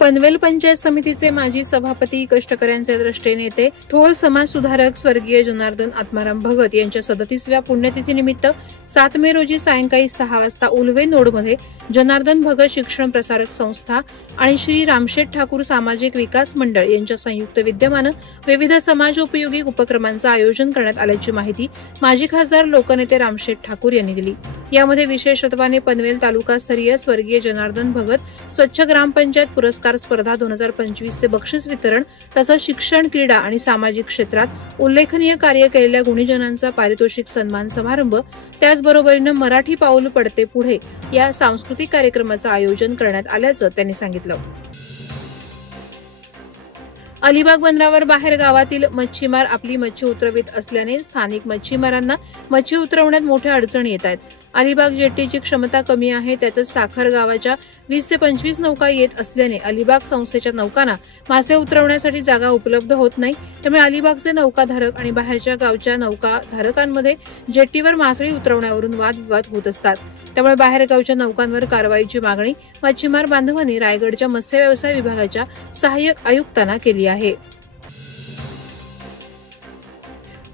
पनवेल पंचायत समितीचे माजी सभापती, कष्टकऱ्यांचे द्रष्टे नेते, थोर समाजसुधारक स्वर्गीय जनार्दन आत्माराम भगत यांच्या 37व्या पुण्यतिथीनिमित्त 7 मे रोजी सायंकाळी 6 वाजता उल्वे नोडमध्ये जनार्दन भगत शिक्षण प्रसारक संस्था आणि श्री रामशेठ ठाकूर सामाजिक विकास मंडळ यांच्या संयुक्त विद्यमानं विविध समाजोपयोगी उपक्रमांचं आयोजन करण्यात आल्याची माहिती माजी खासदार लोकनेते रामशेठ ठाकूर यांनी दिली। यामध्ये विशेषत्वाने पनवेल तालुकास्तरीय स्वर्गीय जनार्दन भगत स्वच्छ ग्रामपंचायत पुरस्कार स्पर्धा 2025 चे बक्षीस वितरण तसंच शिक्षण, क्रीडा आणि सामाजिक क्षेत्रात उल्लेखनीय कार्य केलेल्या गुणीजनांचा पारितोषिक सन्मान समारंभ, त्याचबरोबरीनं मराठी पाऊल पडते पुढे या सांस्कृतिक कार्यक्रमाचं आयोजन करण्यात आल्याचं त्यांनी सांगितलं। अलिबाग बंदरावर बाहेर गावातील मच्छीमार आपली मच्छी उतरवित असल्याने स्थानिक मच्छीमारांना मच्छी उतरवण्यात मोठ्या अडचणी येत आहेत। अलिबाग जेट्टीची क्षमता कमी आहे, त्यातच साखर गावाच्या 20 ते 25 नौका येत असल्याने अलिबाग संस्थेच्या नौकांना मासे उतरवण्यासाठी जागा उपलब्ध होत नाही। त्यामुळे अलिबागचे नौकाधारक आणि बाहेरच्या गावच्या नौकाधारकांमध्ये जेट्टीवर मासळी उतरवण्यावरून वादविवाद होत असतात। त्यामुळे बाहेरगावच्या नौकांवर कारवाईची मागणी मच्छीमार बांधवांनी रायगडच्या मत्स्य व्यवसाय विभागाच्या सहाय्यक आयुक्तांना केली आहे।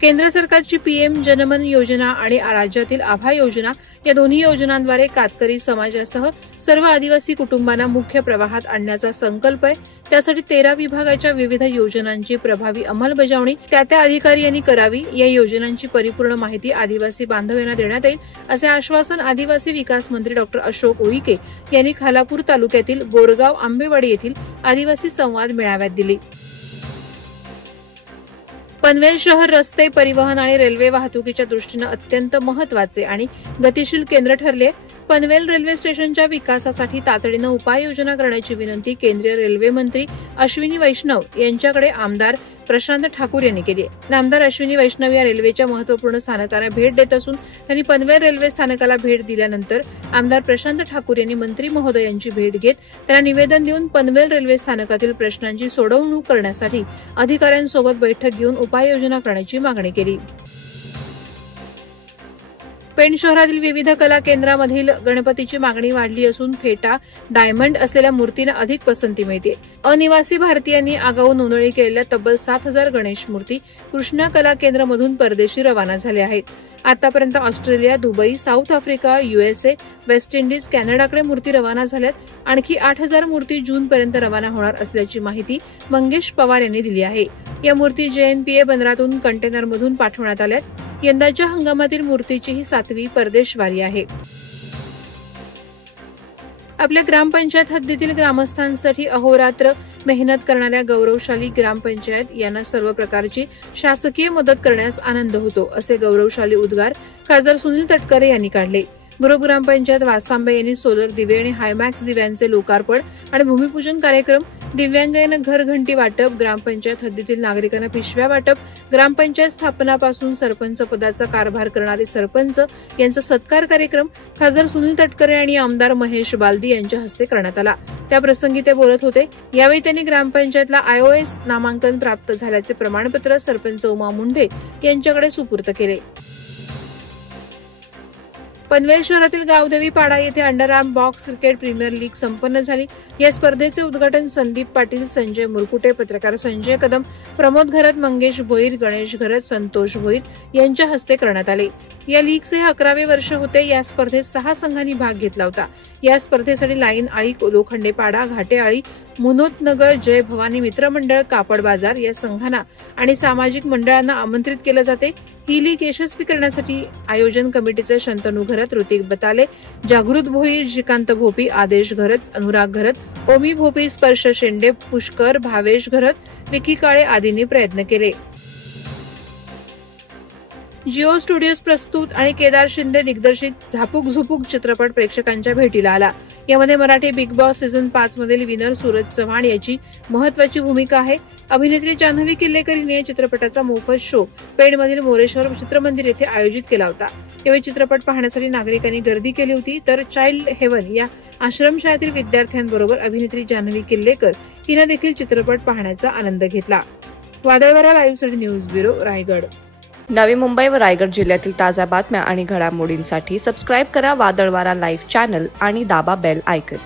केंद्र सरकारची पीएम जनमन योजना आणि राज्यातील आभा योजना या दोन्ही योजनांद्वारे कातकरी समाजासह सर्व आदिवासी कुटुंबांना मुख्य प्रवाहात आणण्याचा संकल्प आहे। त्यासाठी 13 विभागाच्या विविध योजनांची प्रभावी अंमलबजावणी त्या अधिकारी यांनी करावी। या योजनांची परिपूर्ण माहिती आदिवासी बांधवांना देण्यात येईल असे आश्वासन आदिवासी विकास मंत्री डॉ. अशोक उईके यांनी खालापूर तालुक्यातील बोरगाव आंबेवाडी येथील आदिवासी संवाद मेळाव्यात दिली। पनवेल शहर रस्ते, परिवहन आणि रेल्वे वाहतुकीच्या दृष्टीनं अत्यंत महत्वाचे आणि गतिशील केंद्र ठरले। पनवेल रेल्वे स्टेशनच्या विकासासाठी तातडीनं उपाययोजना करण्याची विनंती केंद्रीय रेल्वे मंत्री अश्विनी वैष्णव यांच्याकडे आमदार प्रशांत ठाकूर यांनी केली आहे। आमदार अश्विनी वैष्णव या रेल्वेच्या महत्वपूर्ण स्थानकाला भेट देत असून त्यांनी पनवेल रेल्वे स्थानकाला भेट दिल्यानंतर आमदार प्रशांत ठाकूर यांनी मंत्री महोदयांची भेट घेत त्यांना निवेदन देऊन पनवेल रेल्वे स्थानकातील प्रश्नांची सोडवणूक करण्यासाठी अधिकाऱ्यांसोबत बैठक घेऊन उपाययोजना करण्याची मागणी केली। पेण शहरातील विविध कला केंद्रामधील गणपतीची मागणी वाढली असून फेटा, डायमंड असलेल्या मूर्तींना अधिक पसंती मिळते। अनिवासी भारतीयांनी आगाऊ नोंदणी केलेल्या तब्बल 7,000 गणेश मूर्ती कृष्णा कला केंद्रामधून परदेशी रवाना झाल्या आहेत। आतापर्यंत Australia, Dubai, South Africa, USA, West Indies, कॅनडाकडे मूर्ती रवाना झाल्यात। आणखी 8,000 मूर्ती जूनपर्यंत रवाना होणार असल्याची माहिती मंगेश पवार यांनी दिली आहे। या मूर्ती JNPA बंदरातून कंटेनरमधून पाठवण्यात आल्यात। यंदाच्या हंगामातील मूर्तीची ही 7वी परदेशवारी आहे। आपल्या ग्रामपंचायत हद्दीतील ग्रामस्थांसाठी अहोरात्र मेहनत करणाऱ्या गौरवशाली ग्रामपंचायत यांना सर्व प्रकारची शासकीय मदत करण्यास आनंद होतो, असे गौरवशाली उद्गार खासदार सुनील तटकरे यांनी काढले। ग्रामपंचायत वासांबे यांनी सोलर दिवे आणि हायमॅक्स दिव्यांचे लोकार्पण आणि भूमिपूजन कार्यक्रम, दिव्यांगांना घरघंटी वाटप, ग्रामपंचायत हद्दीतील नागरिकांना पिशव्या वाटप, ग्रामपंचायत स्थापनापासून सरपंच पदाचा कारभार करणारे सरपंच यांचा सत्कार कार्यक्रम खासदार सुनील तटकरे आणि आमदार महेश बालदी यांच्या हस्ते करण्यात आला। त्याप्रसंगी ते बोलत होते। यावेळी त्यांनी ग्रामपंचायतला IOS नामांकन प्राप्त झाल्याचे प्रमाणपत्र सरपंच उमा मुंढे यांच्याकडे सुपूर्द केले। पनवेल शहरातील गावदेवी पाडा येथे underarm box cricket premier league संपन्न झाली। या स्पर्धेचे उद्घाटन संदीप पाटील, संजय मुरकुटे, पत्रकार संजय कदम, प्रमोद घरत, मंगेश भोईर, गणेश घरत, संतोष भोईर यांच्या हस्ते करण्यात आले। या लीगचे 11वे वर्ष होते। या स्पर्धेत 6 संघांनी भाग घेतला होता। या स्पर्धेसाठी लाईन आळी, लोखंडेपाडा, घाटेआळी, मुनोतनगर, जय भवानी मित्रमंडळ, कापड बाजार या संघांना आणि सामाजिक मंडळांना आमंत्रित केलं जाते। ही लीग यशस्वी करण्यासाठी आयोजन कमिटीचे शंतनू घरत, ऋतिक बताले, जागृत भोईर, श्रीकांत भोपी, आदेश घरत, अनुराग घरत, ओमी भोपी, स्पर्श शेंडे, पुष्कर, भावेश घरत, विकी काळे आदींनी प्रयत्न केले। जिओ स्टुडिओज प्रस्तुत आणि केदार शिंदे दिग्दर्शित झापूक झुपूक चित्रपट प्रेक्षकांच्या भेटीला आला। यामध्ये मराठी बिग बॉस सीझन 5 मधील विनर सूरज चव्हाण याची महत्वाची भूमिका आहे। अभिनेत्री जान्हवी किल्लेकर हिने या चित्रपटाचा मोफत शो पेणमधील मोरेश्वर चित्रमंदिर येथे आयोजित केला होता। यावेळी चित्रपट पाहण्यासाठी नागरिकांनी गर्दी केली होती। तर चाइल्ड हेवन या आश्रमशाळेतील विद्यार्थ्यांबरोबर अभिनेत्री जान्हवी किल्लेकर हिने देखील चित्रपट पाहण्याचा आनंद घेतला। वादळवारा लाईव्हसाठी न्यूज ब्युरो, रायगड। नवी मुंबई व रायगड जिल्ह्यातील ताज्या बातम्या आणि घडामोडींसाठी सबस्क्राईब करा वादळवारा लाईव्ह चॅनल आणि दाबा बेल आयकॉन।